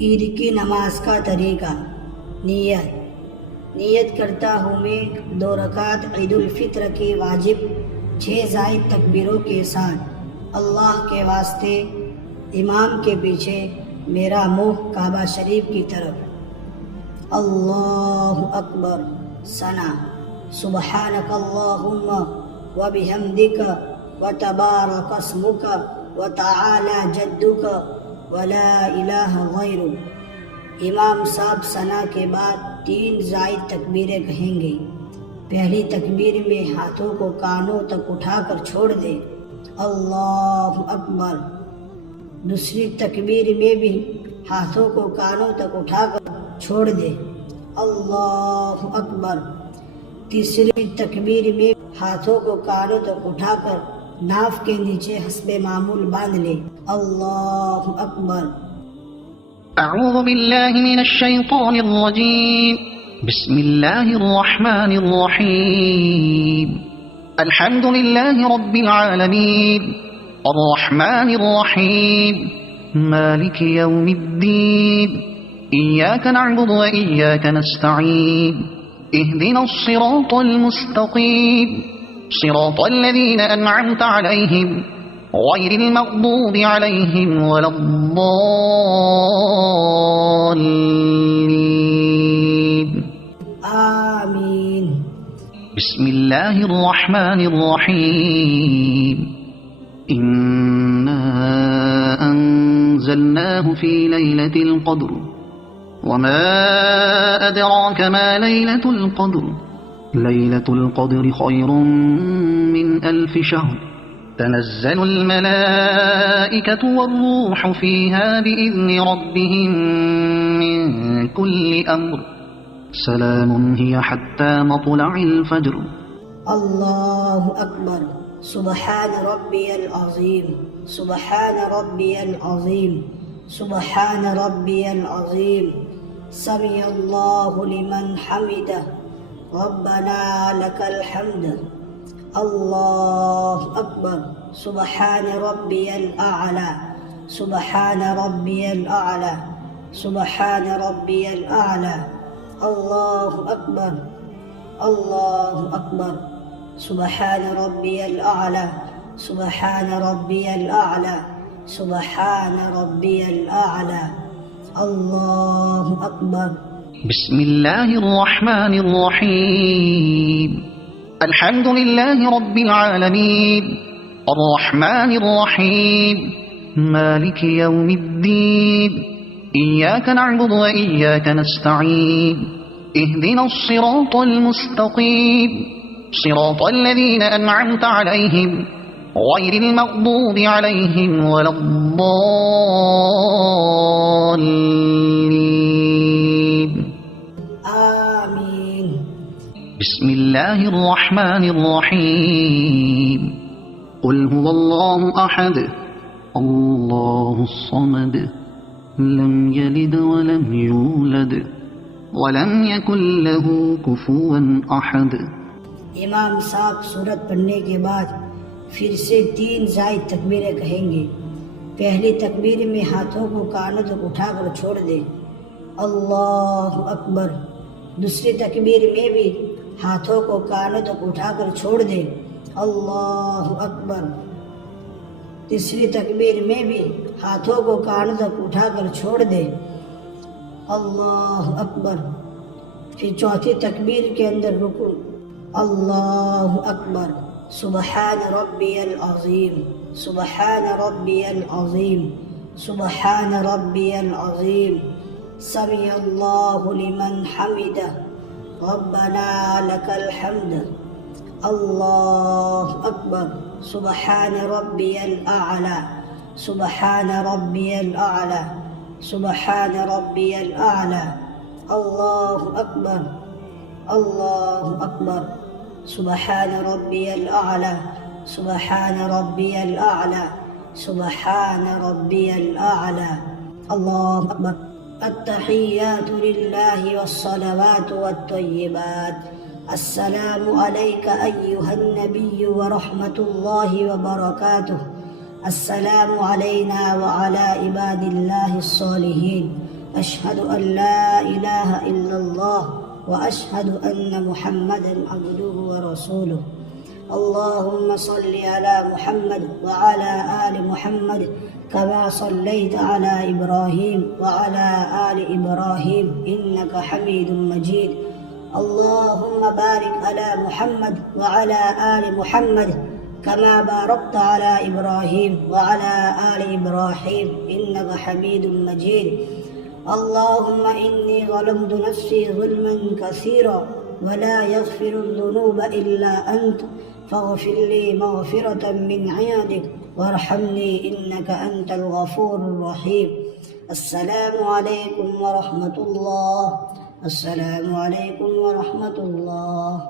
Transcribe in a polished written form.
ईद की नमाज का तरीका। नियत करता हूँ मैं 2 रकात ईद उल फित्र की वाजिब 6 जायद तकबीरों के साथ अल्लाह के वास्ते इमाम के पीछे मेरा मुँह काबा शरीफ की तरफ। अल्लाहु अकबर सना सुबहानक अल्लाहुम्मा व बिहम्दिका व तबारक अस्मुका व तआला जद्दुका व ला इलाहा गैरुक। इमाम साहब सना के बाद 3 जायद तकबीरें कहेंगे। पहली तकबीर में हाथों को कानों तक उठाकर छोड़ दे, अल्लाहु अकबर। दूसरी तकबीर में भी हाथों को कानों तक उठाकर छोड़ दे, अल्लाहु अकबर। तीसरी तकबीर में हाथों को कानों तक उठाकर नाफ के नीचे हस्बे मामूल बांध ले, अल्लाहु अकबर। अऊज़ु बिल्लाहि मिनश शैतानिर रजीम। बिस्मिल्लाहिर रहमानिर रहीम। अल्हम्दुलिल्लाहि रब्बिल आलमीन अर्रहमानिर रहीम मालिकि यौमिद्दीन इय्याका नअबुदु व इय्याका नस्तईन इहदिनस सिरातल मुस्तकीम सिरातल लज़ीना अनअमता अलैहिम गैरिल मग़दूबि अलैहिम वलद्दाल्लीन। आमीन। बिस्मिल्लाहिर रहमानिर रहीम। इन्ना अंज़लनाहु फी लैलतिल क़द्र वमा अदराक मा लैलतुल क़द्र लैलतुल क़द्रि खैरुम मिन अल्फि शहर तनज़्ज़लुल मलाइकतु वर्रूहु फ़ीहा बिइज़्नि रब्बिहिम मिन कुल्लि अम्र सलामुन हिय हत्ता मत्लइल फ़ज्र। अल्लाहु अकबर। सुबहान रब्बियल अज़ीम सुबहान रब्बियल अज़ीम सुबहान रब्बियल अज़ीम। समिअल्लाहु लिमन हमिदह रब्बना लकल हम्द। अल्लाहु अकबर। सुबहान रब्बियल आला सुबहान रब्बियल आला सुबहान रब्बियल आला। अल्लाहु अकबर अल्लाहु अकबर। सुबहान रब्बियल आला सुबहान रब्बियल आला सुबहान रब्बियल आला। अल्लाहु अकबर। बिस्मिल्लाहिर रहमानिर रहीम। अल्हम्दुलिल्लाहि रब्बिल आलमीन अर्रहमानिर रहीम मालिकि यौमिद्दीन इय्याका नअबुदु व इय्याका नस्तईन इहदिनस सिरातल मुस्तकीम सिरातल लज़ीना अनअमता अलैहिम गैरिल मग़दूबि अलैहिम वलद्दाल्लीन। आमीन। बिस्मिल्लाहिर रहमानिर रहीम। क़ुल हुवल्लाहु अहद अल्लाहुस समद लम यलिद व लम यूलद व लम यकुल लहू कुफुवन अहद। इमाम साहब सूरत पढ़ने के बाद फिर से 3 जायद तकबीरें कहेंगे। पहली तकबीर में हाथों को कानों तक उठाकर छोड़ दे, अल्लाहु अकबर। दूसरी तकबीर में भी हाथों को कानों तक उठाकर छोड़ दे, अल्लाहु अकबर। तीसरी तकबीर में भी हाथों को कानों तक उठाकर छोड़ दे, अल्लाहु अकबर। फिर चौथी तकबीर के अंदर रुकू, अल्लाहु अकबर। सुबहान रब्बियल अज़ीम सुबहान रब्बियल अज़ीम सुबहान रब्बियल अज़ीम। समिअल्लाहु लिमन हमिदह रब्बना लकल हम्द। अल्लाहु अकबर। सुबहान रब्बियल आला सुबहान रब्बियल आला सुबहान रब्बियल आला। अल्लाहु अकबर अल्लाहु अकबर। सुबहान रब्बियल आला सुबहान रब्बियल आला सुबहान रब्बियल आला। अल्लाहु अकबर। अत्तहियातु लिल्लाहि वस्सलावातु वत्तय्यिबात। अस्सलामु अलैका अय्युहन नबिय्यु व रहमतुल्लाहि व बरकातुहु। अस्सलामु अलैना व अला इबादिल्लाहिस सालिहीन। أشهد أن لا إله إلا الله وأشهد أن محمدا عبده ورسوله اللهم صل على محمد وعلى آل محمد كما صليت على إبراهيم وعلى آل إبراهيم إنك حميد مجيد اللهم بارك على محمد وعلى آل محمد كما باركت على إبراهيم وعلى آل إبراهيم إنك حميد مجيد اللهم إني ظلمت نفسي ظلما كثيرا ولا يغفر الذنوب إلا أنت فاغفر لي مغفرة من عندك وارحمني إنك أنت الغفور الرحيم السلام عليكم ورحمة الله السلام عليكم ورحمة الله